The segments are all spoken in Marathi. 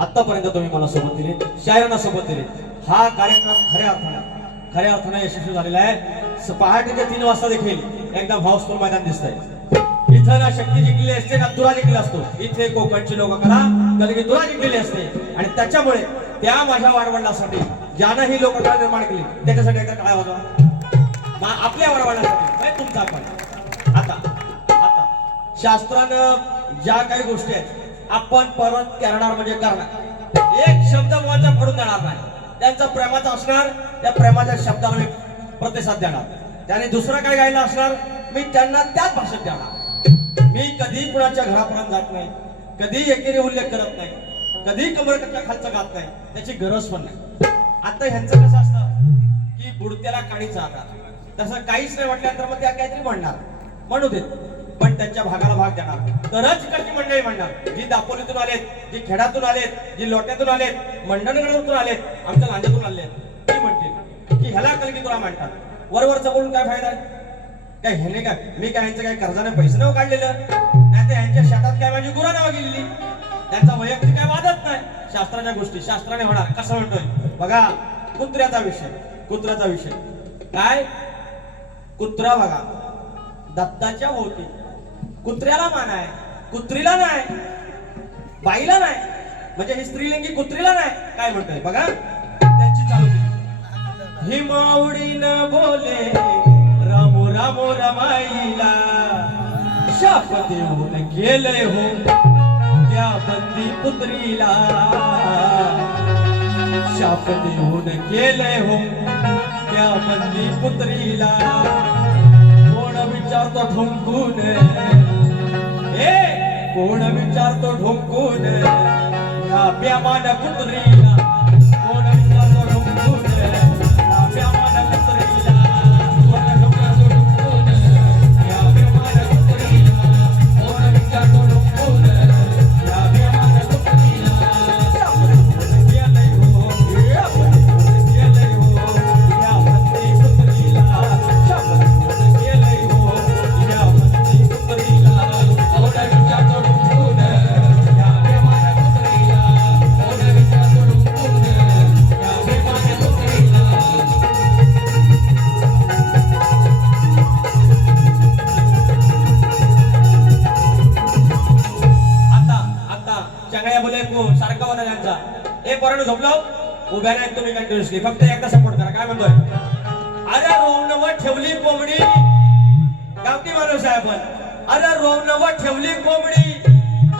आतापर्यंत तुम्ही मला सोबत दिले शायरांना सोबत दिले. हा कार्यक्रम खऱ्या अर्थाने खऱ्या अर्थाने यशस्वी झालेला आहे. पहाटेच्या तीन वाजता देखील एकदम हाऊसफुल मैदान दिसतंय. इथं ना शक्ती जिंकलेली असते ना तुरा जिंकला असतो. इथे कोकणची लोक कला कलगी तुरा जिंकलेली असते. आणि त्याच्यामुळे त्या माझ्या वाढवण्यासाठी ज्यानं ही लोककला निर्माण केली त्याच्यासाठी एकदा काय वाजवा. आपल्या वाढवण्यासाठी म्हणजे तुमचा आपण आता आता. शास्त्रानं ज्या काही गोष्टी आहेत आपण परत करणार म्हणजे करणार. एक शब्द मुलांचा पडून देणार नाही. त्यांचा प्रेमाचा असणार त्या प्रेमाच्या शब्दाला मी प्रतिसाद देणार. त्याने दुसरं काय गायला असणार? मी त्यांना त्याच भाषेत देणार. मी कधी कुणाच्या घरापर्यंत जात नाही. कधी एकेरी उल्लेख करत नाही. कधी कमरकच्या खालचं गात नाही. त्याची गरज पण नाही. आता ह्यांचं कसं असतं? की बुडत्याला काळी चालणार तसं काहीच नाही म्हटल्यानंतर मग त्या काहीतरी म्हणणार. म्हणू देत. पण त्यांच्या भागाला भाग देणार. तरच इकडची मंडळी म्हणणार जी दापोलीतून आलेत जी खेड्यातून आलेत जी लोट्यातून आलेत मंडणगडातून आलेत आमच्या लांजातून आले ती म्हणतील की ह्याला कलगी तुला म्हणतात वरवरचं बोलून काय फायदा काय ह्याने काय मी काय यांचं काय कर्जाने पैसे नाव काढलेलं? नाही तर यांच्या शेतात काय माझी गुरा नाव गेलेली? त्यांचा वैयक्तिक काय वादच नाही. शास्त्राच्या गोष्टी शास्त्राने होणार. कसं म्हणतोय? बघा कुत्र्याचा विषय कुत्र्याचा विषय. काय? कुत्रा बघा दत्ताच्या होती कुत्र्याला मान आहे कुत्रीला नाही बाईला नाही म्हणजे हे स्त्रीलिंगी कुत्रीला नाही काय म्हणतोय बघा. त्यांची चालू हिमावडीनं बोले रामो रामो रमाईला. शाप देऊन गेले हो त्या बंदी पुत्रीला शाप देऊन गेले हो त्या बंदी पुत्रीला कोण विचारतो ठुंकून? कोण विचारतो ढोकून? या प्यामान कुत्रीला पोरांनो झोपलो? उभ्या नाही तुम्ही कंटिन्युअसली फक्त एकदा सपोर्ट करा. काय म्हणतोय? अरे रोवणव ठेवली कोंबडी. गावठी माणूस आहे आपण. अरे रोवणव ठेवली कोंबडी.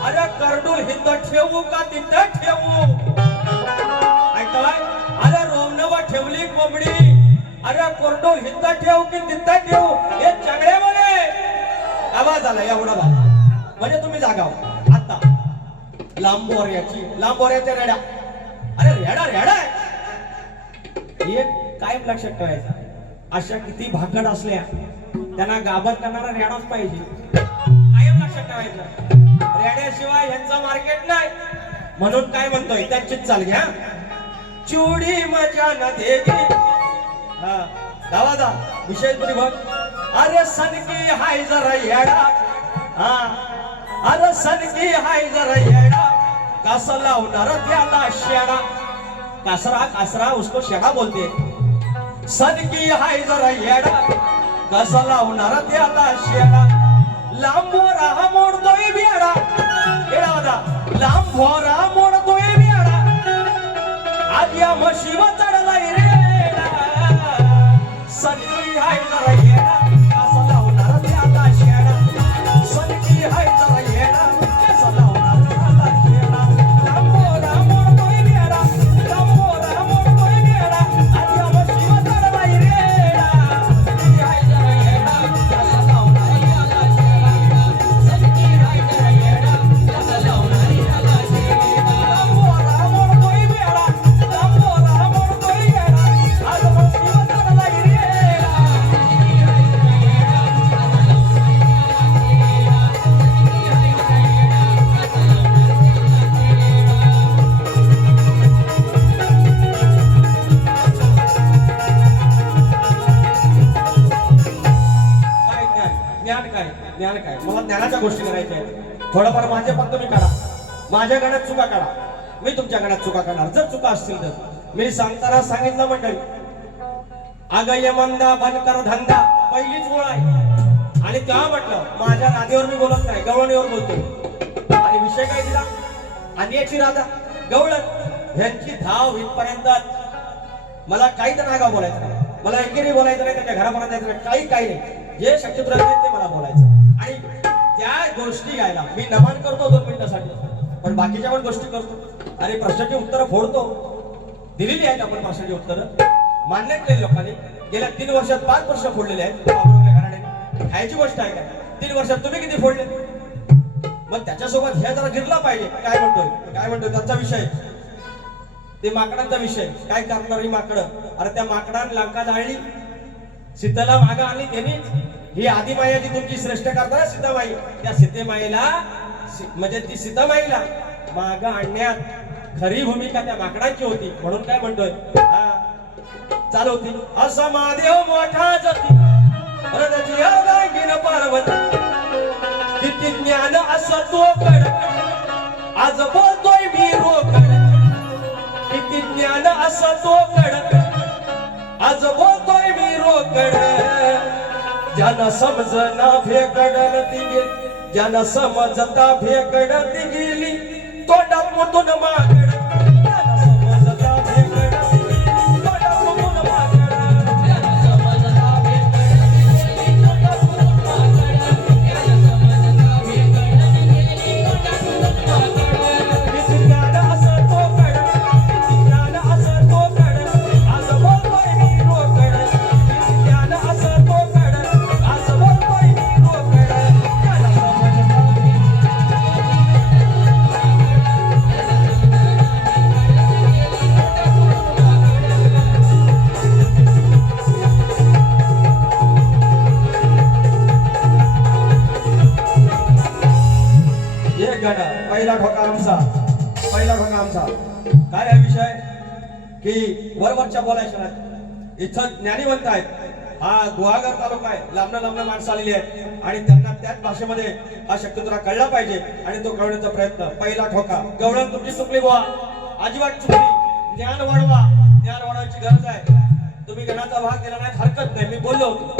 अरे करडूल हिंद ठेवू का तिथं ठेवू? ऐकतोय? अरे रोवणव ठेवली कोंबडी. अरे कोरडूल हिंद ठेवू की तिथं ठेवू? हे चांगल्या बोले आवाज आला या उडाला म्हणजे तुम्ही जागा हो. आता. लांबोऱ्याची लांबोऱ्याच्या रेड्या. रेडा रेडा एक कायम लक्षात ठेवायचा. अशा किती भाकड असल्या त्यांना गाभत करणारा रेडाच पाहिजे. कायम लक्षात ठेवायचं. रेड्याशिवाय ह्यांचा मार्केट नाही. म्हणून काय म्हणतोय? त्यांचीच चाल घ्या चुडी मजा न देगी हा दावा दा विशेष तरी बघ अरे सनकी हाय जरा येडा. हा. अरे सनकी हाय जरा येडा. कसा लावणार त्याला शेडा? कासरा कासरा उसको शेडा बोलते सनकी हाय जरा येडा कसा लावणार त्याला शेडा लांबोरा मोडतोय बेडा येडा लांब लांबोरा चुका करणार. जर चुका असतील तर. मी सांगताना सांगितलं मंडळी अगय मंदा बनकर धंदा. पहिलीच ओळ आहे. आणि का म्हटलं? माझ्या राधेवर मी बोलत नाही गवळणीवर बोलतो. आणि विषय काय दिला? अन्याची राधा गवळण. यांची धाव इथपर्यंत मला काही तर नागा बोलायचं नाही. मला एकेरी बोलायचं नाही त्याच्या घरापर्यंत जायचं नाही. काही काही नाही. जे शक्यतो राहते ते मला बोलायचं. आणि त्या गोष्टी गायला मी नमन करतो दोन मिनिटासाठी. पण बाकीच्या पण गोष्टी करतो. आणि प्रश्नाची उत्तरं फोडतो. दिलेली आहेत आपण प्रश्नाची उत्तरं. मान्य केलेली लोकांनी. गेल्या तीन वर्षात पाच प्रश्न फोडलेले आहेत. खायची गोष्ट आहे का? तीन वर्षात तुम्ही किती फोडले? मग त्याच्यासोबत ह्या जरा गिरला पाहिजे. काय म्हणतोय? काय म्हणतोय? त्यांचा विषय. ते माकडांचा विषय. काय करणार ही माकडं? अरे त्या माकडान लंका जाळली. सीताला मागा आणली त्यांनीच ही आदिमाया जी तुमची श्रेष्ठ करता ना सीतामाई. त्या सीतेमाईला सी- म्हणजे ती सीतामाईला माग आणण्यात खरी भूमिका त्या माकडाची होती. म्हणून काय म्हणतोय? हा, चालू होती. असा महादेव मोठा जाती. अरे पार्वती. किती ज्ञान असं तो कड आज बोलतोय मी रोकड. किती ज्ञान असं तो कड आज बोलतोय मी रोकड. ज्यानं समजना भेकडन ती गेली ज्यानं समजता भेकडन ती गेली तोंडात मुतून माकड. पहिला काय आहे विषय? की वरवरच्या बोलायच्या नाही इथं ज्ञानीवंत आहेत. हा गुहागर तालुका आहे. लांबणं लांबणं माणसं आलेली आहेत. आणि त्यांना त्याच भाषेमध्ये हा शब्द तुला कळला पाहिजे. आणि तो कळवण्याचा प्रयत्न. पहिला ठोका. गवळण तुमची चुकली बुवा. अजिबात चुकली. ज्ञान वाढवा. ज्ञान वाढवायची गरज आहे. तुम्ही गणाचा भाग केला नाही हरकत नाही. मी बोललो होतो.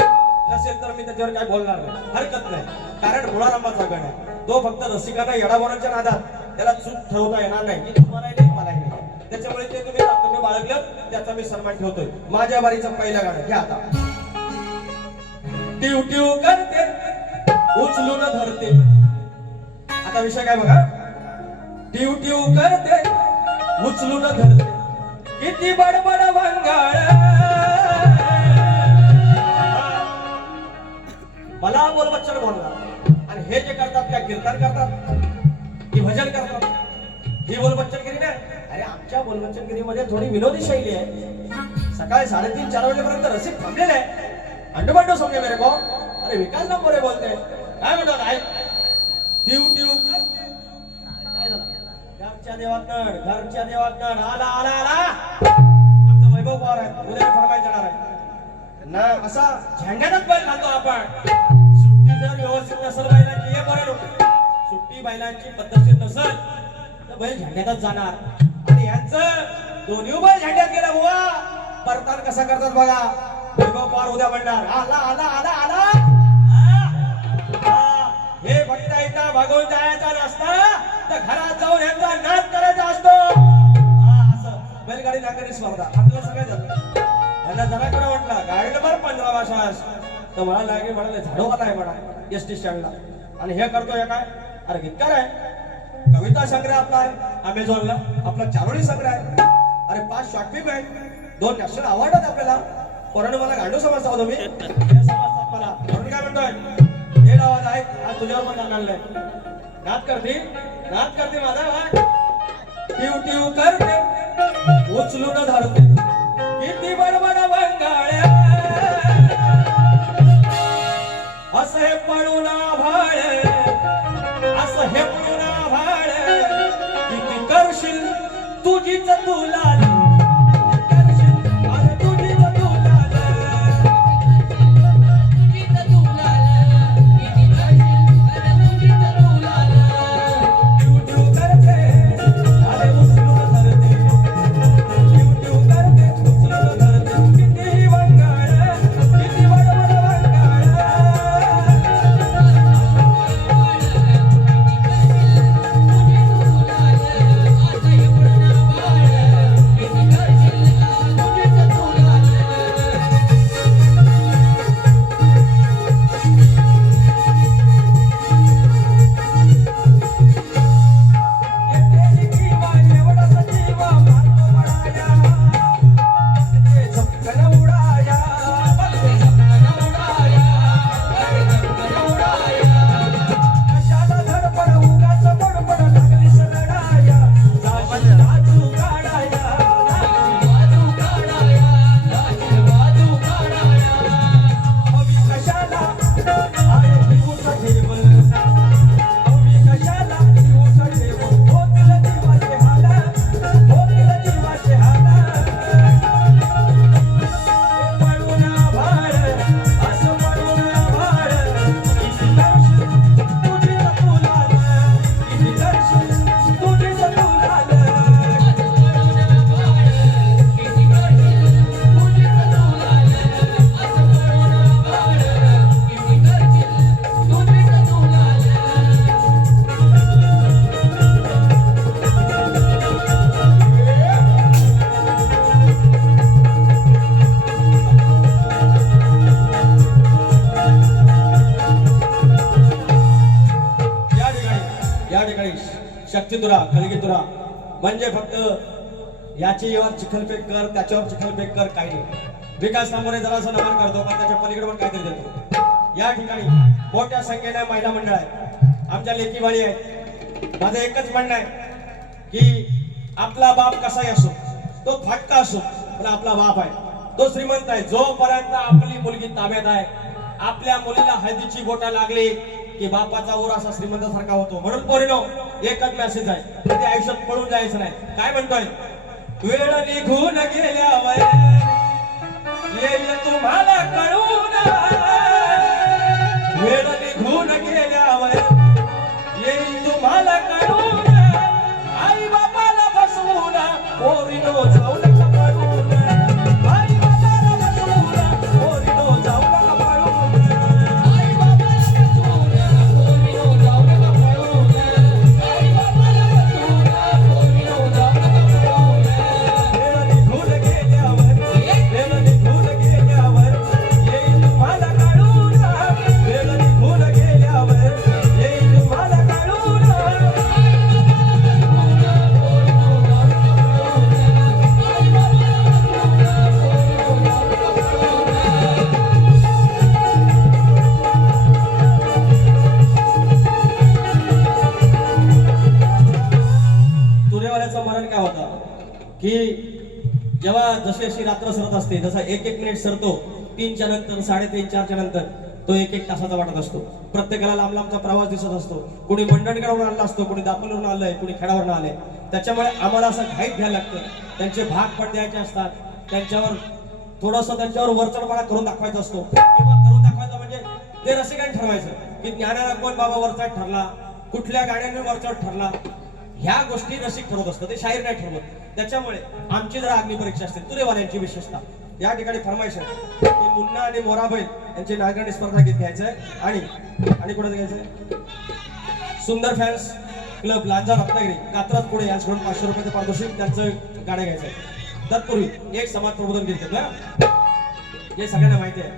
नसेल तर मी त्याच्यावर काय बोलणार नाही. हरकत नाही. कारण मुळारामाचा गण आहे. तो फक्त रसिकांना येडावरांच्या नादात त्याला चूक ठेवता येणार नाही. तुम्हालाही नाही मलाही नाही. त्याच्यामुळे ते तुम्ही तुम्ही बाळगलं त्याचा मी सन्मान ठेवतोय. माझ्या बारीचं पहिलं गाणं घ्या आता. टिव टिव करते उचलून धरते. आता विषय काय बघा? टिव टिव करते उचलून धरते. किती बडबड भंगाळ मला बोलबच्चन बोलणार. आणि हे जे करतात त्या कीर्तन करतात की भजन करतात. ही बोलबच्चनगिरी नाही अरे आमच्या बोलबच्चनगिरीमध्ये थोडी विनोदी शैली आहे. सकाळी साडेतीन चार वाजेपर्यंत रसिक थांबलेले आहे. अंडू बंडू समजे मेरे को अरे विकास नंबरे बोलते. काय म्हणतात आहे टिव टिव. काय झालं? घरच्या देवात नड घरच्या देवात नड. आला आला आला. आमचं वैभव पवार आहे. उद्या जाणार आहे. ना असा झेंड्यातच बैल घालतो आपण. व्यवस्थित नसल बैलांची हे बरं लोक सुट्टी बैलांची पद्धतशीर नसल तर बैल झेंड्यातच जाणार. आणि यांचं दोन्ही बैल झेंड्यात गेला बुवा. परतान कसा करतात बघा. वैभव पार उद्या म्हणणार आला आला आला आला. हे फक्त एकदा भागवून जायचा नसता तर घरात जाऊन यांचा नाच करायचा असतो. असं. बैलगाडी नागरी स्पर्धा. आपल्याला सगळं झालं त्यांना जरा कडे वाटला. गाडी नंबर पंधरा भाषा तर मला लागे म्हणाले झाडोबाला आहे म्हणा एस टी स्टँडला आणि हे करतोय काय? अरे गीतकार आहे. कविता संग्रह आपला आहे अमेझॉनला आपला चारोळी संग्रह आहे. अरे पाच शॉर्ट फिल्म आहे दोन नॅशनल अवॉर्ड आहेत आपल्याला. पोरानं मला गांडू समजता हो तुम्ही? मला म्हणून काय म्हणतोय? हे आवाज आहे आज तुझ्यावर पण गाणं आणलंय नाच करते? नाच करते माझा? आवाज टिव टिव करते. उचलून धरते. असं हे पळून आभाळ असं हे पळून आभाळ किती करशील तुझीच तुला Namorar. तुरा शक्तितुरा कलगीतुरा म्हणजे फक्त याची यावर चिखलपेक कर त्याच्यावर चिखलपेक कर काही नाही. विकास नांगोरे जरासं नमन करतो पण त्याच्या पलीकडे पण काहीतरी देतो. या ठिकाणी मोठ्या संख्येने महिला मंडळ आहे आमच्या लेकीवाडी आहेत. माझं एकच म्हणणं आहे की आपला बाप कसाही असो तो फाटका असो पण आपला बाप आहे. तो श्रीमंत आहे. जोपर्यंत आपली मुलगी ताब्यात आहे आपल्या मुलीला हळदीची बोटा लागली की बापाचा ओर असा श्रीमंतासारखा होतो. म्हणून पोरीनो एकच मेसेज आहे. तिथे आयुष्यात पळून जायचं नाही. काय म्हणतोय? वेळ निघून गेल्यावर येईल तुम्हाला कळू तुरेवाल्याचं मरण काय होतं? की जेव्हा जशी अशी रात्र सरत असते जसा एक एक मिनिट सरतो तीनच्या नंतर साडेतीन चारच्या नंतर तो एक एक तासाचा वाटत असतो. प्रत्येकाला लांब लांबचा प्रवास दिसत असतो. कोणी मंडणगडावरून आला असतो कोणी दापोलीवरून आलंय कोणी खेडावरून आलंय त्याच्यामुळे आम्हाला असं घाईत घ्यायला लागतं. त्यांचे भाग पण द्यायचे असतात. त्यांच्यावर थोडंसं त्यांच्यावर वरचढपणा करून दाखवायचा असतो. किंवा करून दाखवायचं म्हणजे ते रसिकांनी ठरवायचं की ज्ञानाला कोण बाबा वरचढ ठरला? कुठल्या गाड्यांनी वरचढ ठरला? ह्या गोष्टी नशीब ठरवत असतं ते शाहीर नाही ठरवत. त्याच्यामुळे आमची जर अग्निपरीक्षा असते. तुरेवाल्यांची विशेषता. या ठिकाणी फरमाईश आहे. की मुन्ना आणि मोराबैल यांची नागरणी स्पर्धा गीत घ्यायचंय. आणि आणि कुठं घ्यायचंय? सुंदर फॅन्स क्लब लांजा रत्नागिरी कात्रात पुढे यांच्याकडून पाचशे रुपयाचं पारितोषिक त्यांचं गाणं घ्यायचंय. तत्पूर्वी एक समाज प्रबोधन गीत घेतलं हे? सगळ्यांना माहिती आहे.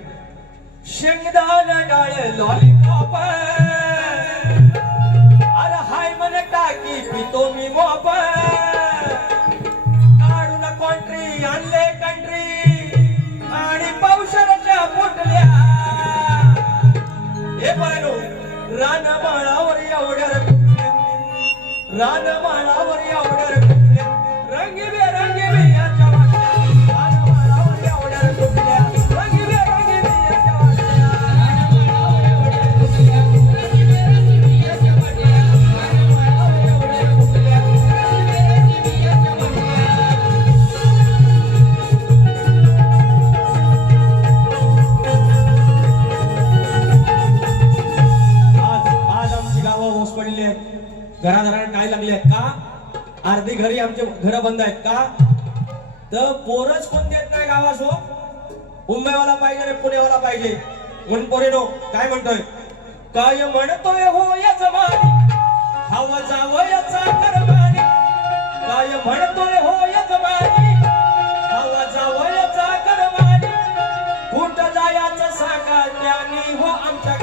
शेंगदाणा डाळ लॉलीपॉप अरे हाय मन टाकी पितो मी मोबाईल. काढून कॉन्ट्री आणले कंट्री आणि पावसाच्या पोटल्या. हे पाहिलो रानमाळावर एवढ्या रानमाळावर एवढ्या अर्धी घरी आमचे घर बंद आहेत. का? तर पोरच कोण देत नाही गावास हो? मुंबईवाला पाहिजे रे पुण्यावाला पाहिजे. म्हणून पोरेनो काय म्हणतोय? काय म्हणतोय हो या जमान हवा जावयाचा करमानी. काय म्हणतोय हो या जमानी हवा जावयाचा करमानी. कुठं जायचं सांगा त्यांनी हो आमच्या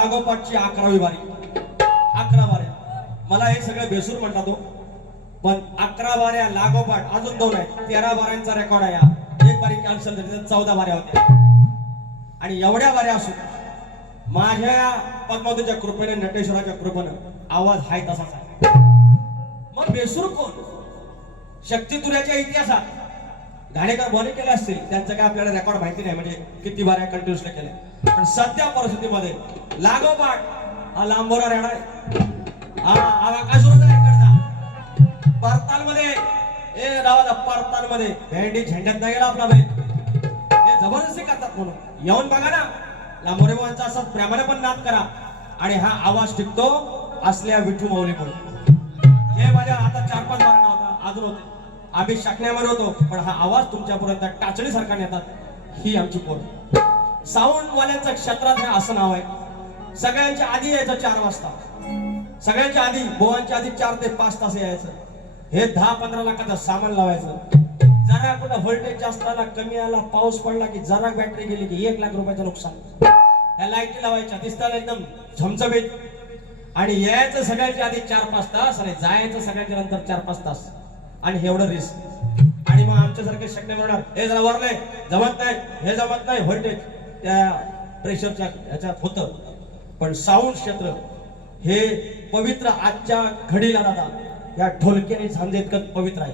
लागोपाठची अकरावी बारी अकरा वाऱ्या मला हे सगळं बेसूर म्हणतात हो. पण अकरा बाऱ्या लागोपाठ अजून दोन आहेत. तेरा बाऱ्यांचा रेकॉर्ड आहे हा. एक बारी कॅन्सल झाली चौदा बाऱ्या होत्या. आणि एवढ्या बाऱ्या असून माझ्या पद्मावतीच्या कृपेने नटेश्वराच्या कृपेनं आवाज हाय तसाच आहे. मग बेसूर कोण? शक्तितुऱ्याच्या इतिहासात. घाणेकर बरे केले असतील. त्यांचं काय आपल्याला रेकॉर्ड माहिती नाही. म्हणजे किती बाऱ्या कंटिन्युअसला केल्या. पण सध्या परिस्थितीमध्ये लागोपाठ हा लांबोरा रेडा आहे. हा परतालमध्ये ए रावाला परतालमध्ये भेंडी झेंड्यात नाही गेला आपला हे जबरदस्ती करतात म्हणून. येऊन बघा ना लांबोरे बाबांचा असं प्रेमाने पण नाद करा. आणि हा आवाज टिकतो असल्या विठू माऊली म्हणून हे माझ्या आता चार पाच बारा होता अजून होते. आम्ही शाकण्यामध्ये होतो पण हा आवाज तुमच्यापर्यंत टाचणीसारखा नेतात. ही आमची पोर. साऊंड क्षेत्रात हे असं नाव आहे. सगळ्यांच्या आधी यायचं चार वाजता. सगळ्यांच्या आधी बोवांच्या आधी चार ते पाच तास यायचं. हे दहा पंधरा लाखाचं सामान लावायचं. जरा कुठं व्होल्टेज जास्त आला कमी आला पाऊस पडला की जरा बॅटरी गेली की एक लाख रुपयाचं नुकसान. ह्या लाईटी लावायच्या दिसताना एकदम झमझमीत. आणि यायचं सगळ्यांच्या आधी चार पाच तास आणि जायचं सगळ्यांच्या नंतर चार पाच तास. आणि एवढं रिस्क आणि मग आमच्यासारखे शक्य मिळणार हे जरा वरले जमत नाही हे जमत नाही व्होल्टेज त्या प्रेशरच्या ह्याच्यात होतं. पण साऊंड क्षेत्र हे पवित्र आजच्या घडीला दादा या ढोलक्याने झांजे इतकं पवित्र आहे.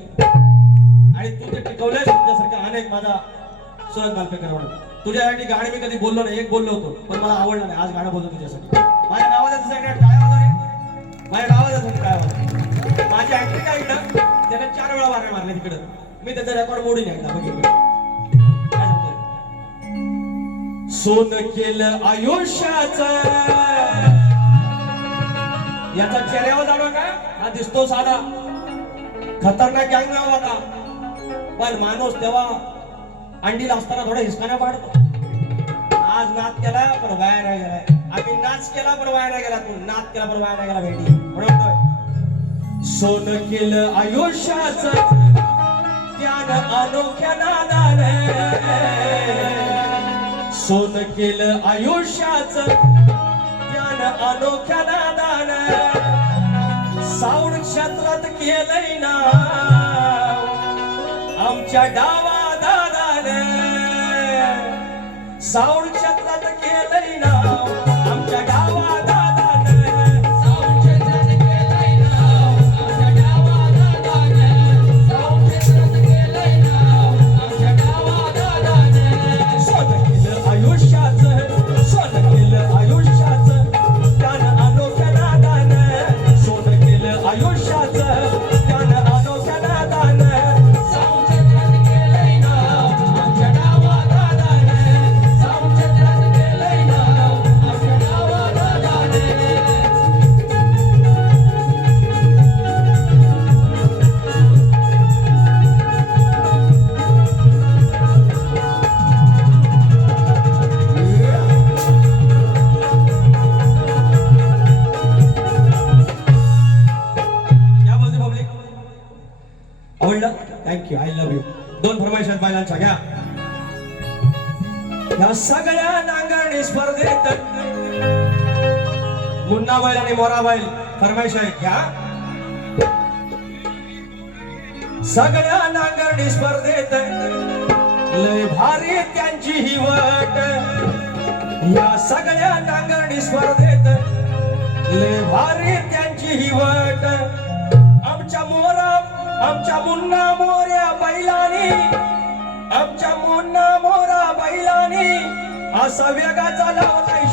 आणि तू ते टिकवले तुझ्यासारखा अनेक माझा सुरत मालपेकर म्हणून. तुझ्यासाठी गाणी मी कधी बोललो नाही एक बोललो होतो पण मला आवडलं नाही. आज गाणं बोललो तुझ्यासाठी. माझ्या गावात सगळ्यात काय वाजव माझ्या गावात काय वाजव माझी ऍक्टिंग काय ना त्याने चार वेळा वाऱ्या मारल्या तिकडं. मी त्याचा रेकॉर्ड मोडून एकदा बघितलं. सोन केलं आयुष्याच. याचा चेहऱ्यावर जाणं का हा दिसतो साधा. खतरनाक गँग नाव होता. पण माणूस तेव्हा अंडीला असताना थोडा हिसकाना पाडतो. आज नाच केला पण वाया नाही गेलाय आम्ही नाच केला पण वाया नाही गेला. तू नाच केला पण वाया नाही गेला भेटी म्हणून सोन केलं आयुष्याच. त्यान अनोख्या नादान. सोन केलं आयुष्याच. ज्ञान अनोख्या नादान साऊंड क्षेत्रात केलंय ना. आमच्या डावा दादाने साऊंड क्षेत्रात केलंय ना. घ्या या सगळ्या नांगरणी स्पर्धेत मुन्ना बैल आणि मोरा बैल फरमाईश आहे. घ्या सगळ्या नांगरणी स्पर्धेत लय भारी त्यांची ही वट. या सगळ्या नांगरणी स्पर्धेत लय भारी त्यांची ही वट. आमच्या मोरा आमच्या मुन्ना मोऱ्या बैलानी आमच्या मुन्ना मोरा बैलानी असा वेगाचा लावलाय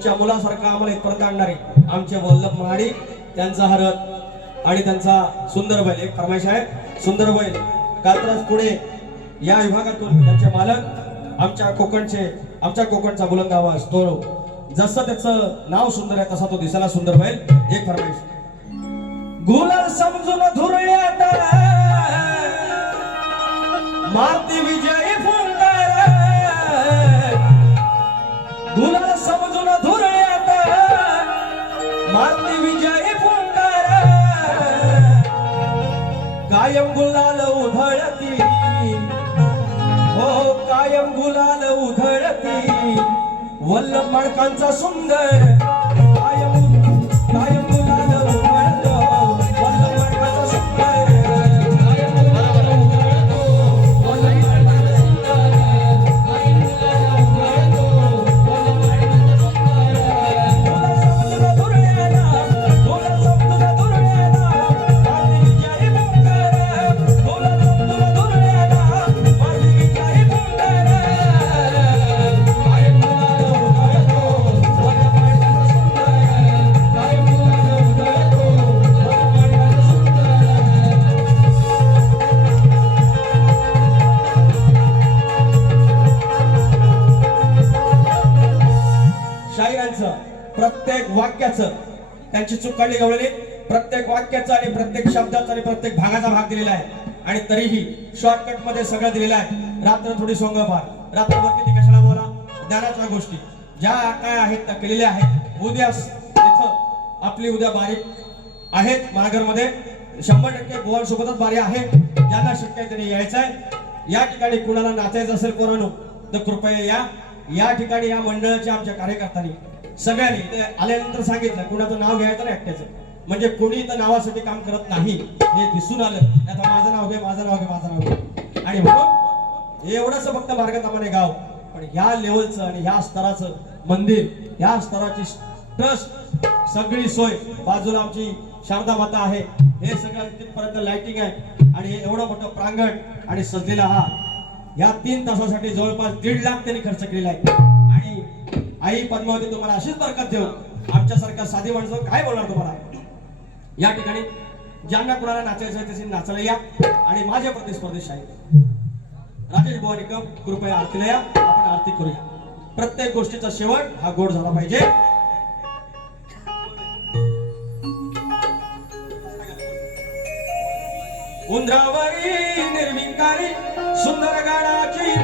आमच्या मुलासारखा आम्हाला इथपर्यंत आणणारे आमचे वल्लभ महाडी त्यांचा हरत आणि त्यांचा सुंदर बैल एक फरमाईश आहे. सुंदर बैल कात्रज पुणे या विभागातून त्यांचे मालक आमच्या कोकणचे आमच्या कोकणचा बुलंद आवाज तो जसं त्याचं नाव सुंदर आहे तसा तो दिसायला सुंदर बैल. एक फरमाईश. गुलाल समजून धुरळ्यात मारती विजयी फुंकार गुला मारती विजयी फुंकार कायम गुलाल उधळती. हो, हो कायम गुलाल उधळती. वल्लभ मडकांचा सुंदर. शाहिरांचं प्रत्येक वाक्याचं. त्यांची चूक काढली गवळली प्रत्येक वाक्याचा आणि प्रत्येक शब्दाचा आणि प्रत्येक भागाचा भाग दिलेला आहे. आणि तरीही शॉर्टकटमध्ये सगळं दिलेलं आहे. रात्र थोडी सोंग फार रात्रभर किती कशाला बोला? ज्ञानाच्या गोष्टी. ज्या काय आहेत त्या केलेल्या आहेत. उद्या इथं आपली उद्या बारीक आहेत महानगरमध्ये शंभर टक्के गोवांसोबतच बारी आहे. ज्यांना शक्य आहे त्यांनी यायचं आहे. या ठिकाणी कुणाला नाचायचं असेल कोणानो तर कृपया या. या ठिकाणी या मंडळाच्या आमच्या कार्यकर्त्यांनी सगळ्यांनी ते आल्यानंतर सांगितलं कुणाचं नाव घ्यायचं ना एकट्याचं. म्हणजे कोणी तर नावासाठी काम करत नाही हे दिसून आलं. आता माझं नाव घे माझं नाव घे माझं नाव घे. आणि म्हणून एवढंच फक्त मार्गतामाने गाव. पण ह्या लेवलचं आणि ह्या स्तराचं मंदिर ह्या स्तराची ट्रस्ट सगळी सोय बाजूला आमची शारदा माता आहे. हे सगळं तिथपर्यंत लाइटिंग आहे. आणि एवढं मोठं प्रांगण आणि सजलेला हा. या तीन तासासाठी जवळपास दीड लाख त्यांनी खर्च केलेला आहे. आई पद्मावती तुम्हाला अशीच बरकत देऊ. आमच्यासारख्या साधी माणसं काय बोलणार तुम्हाला? या ठिकाणी ज्यांना कुणाला नाचायचं आहे नाचायला या. आणि माझे प्रतिस्पर्धी शाही राजेश भवानीकम कृपया आरतीला या. आपण आरती करूया. प्रत्येक गोष्टीचा शेवट हा गोड झाला पाहिजे. उंदरावरी निर्विकारी सुंदर गाडाची